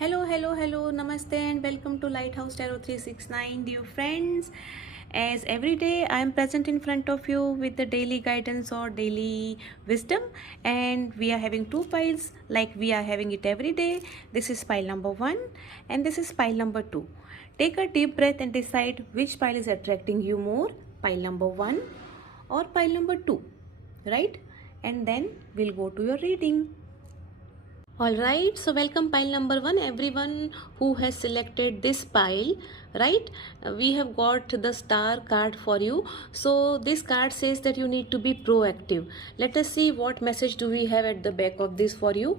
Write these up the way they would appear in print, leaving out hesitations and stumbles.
Hello, namaste, and welcome to Lighthouse Tarot 369, dear friends. As every day, I am present in front of you with the daily guidance or daily wisdom, and we are having two piles like we are having it every day. This is pile number 1, and this is pile number 2. Take a deep breath and decide which pile is attracting you more, pile number 1 or pile number 2, right? And then we'll go to your reading. Alright, so welcome pile number 1, everyone who has selected this pile, right? We have got the star card for you. So this card says that you need to be proactive. Let us see what message do we have at the back of this for you.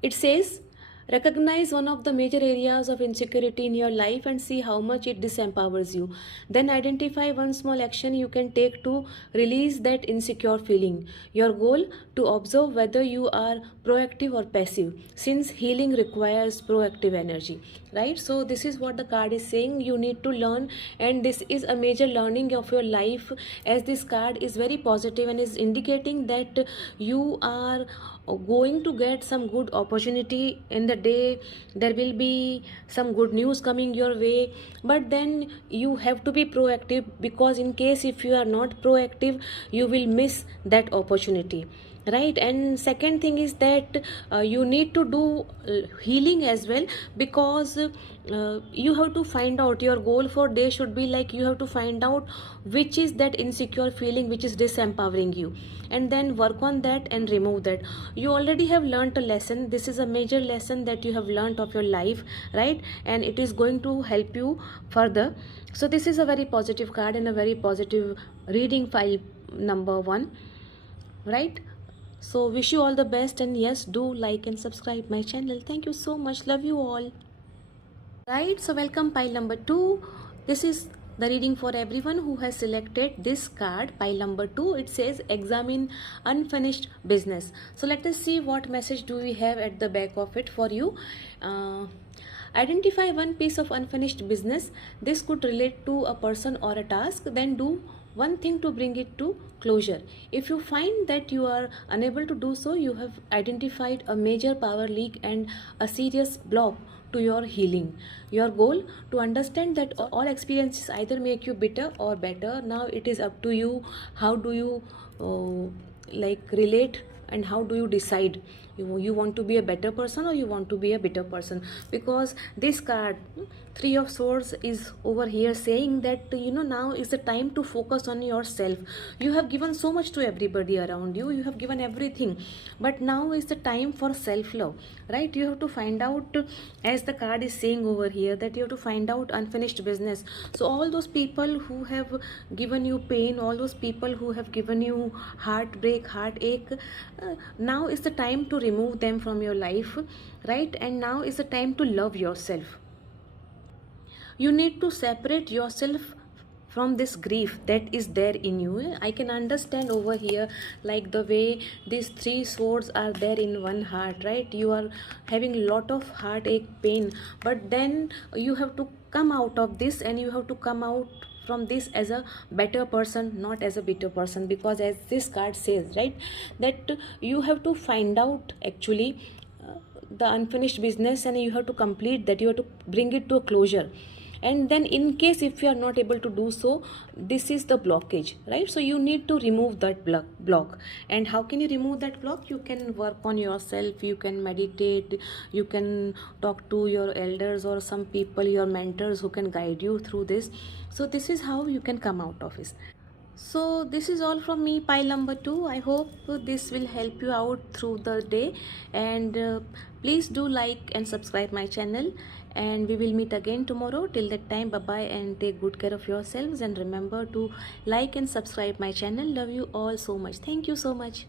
It says, recognize one of the major areas of insecurity in your life and see how much it disempowers you. Then identify one small action you can take to release that insecure feeling. Your goal, to observe whether you are proactive or passive, since healing requires proactive energy, right? So this is what the card is saying. You need to learn, and this is a major learning of your life, as this card is very positive and is indicating that you are going to get some good opportunity in the day. There will be some good news coming your way, but then you have to be proactive, because in case if you are not proactive, you will miss that opportunity, right? And second thing is that you need to do healing as well, because you have to find out, your goal for day should be like, you have to find out which is that insecure feeling which is disempowering you, and then work on that and remove that. You already have learned a lesson. This is a major lesson that you have learned of your life, right? And it is going to help you further. So this is a very positive card and a very positive reading, file number 1, right? So wish you all the best, and yes, do like and subscribe my channel. Thank you so much. Love you all. Right, so welcome pile number 2. This is the reading for everyone who has selected this card, pile number 2. It says examine unfinished business. So let us see what message do we have at the back of it for you. Identify one piece of unfinished business. This could relate to a person or a task. Then do one thing to bring it to closure. If you find that you are unable to do so, you have identified a major power leak and a serious block to your healing. Your goal, to understand that all experiences either make you bitter or better. Now it is up to you. How do you relate, and how do you decide? You want to be a better person, or you want to be a bitter person? Because this card, 3 of Swords, is over here saying that now is the time to focus on yourself. You have given so much to everybody around you, you have given everything, but now is the time for self-love, right? You have to find out, as the card is saying over here, that you have to find out unfinished business. So all those people who have given you pain, all those people who have given you heartbreak, heartache, now is the time to remove them from your life, right? And now is the time to love yourself. You need to separate yourself from this grief that is there in you. I can understand over here, like the way these 3 swords are there in one heart, right? You are having a lot of heartache, pain, but then you have to come out of this, and you have to come out from this as a better person, not as a bitter person. Because as this card says, right, that you have to find out actually the unfinished business, and you have to complete that, you have to bring it to a closure. And then in case if you are not able to do so, this is the blockage, right? So you need to remove that block. And how can you remove that block? You can work on yourself, you can meditate, you can talk to your elders or some people, your mentors, who can guide you through this. So this is how you can come out of it. So this is all from me, pile number 2. I hope this will help you out through the day, and please do like and subscribe my channel, and we will meet again tomorrow. Till that time, bye bye, and take good care of yourselves, and remember to like and subscribe my channel. Love you all so much. Thank you so much.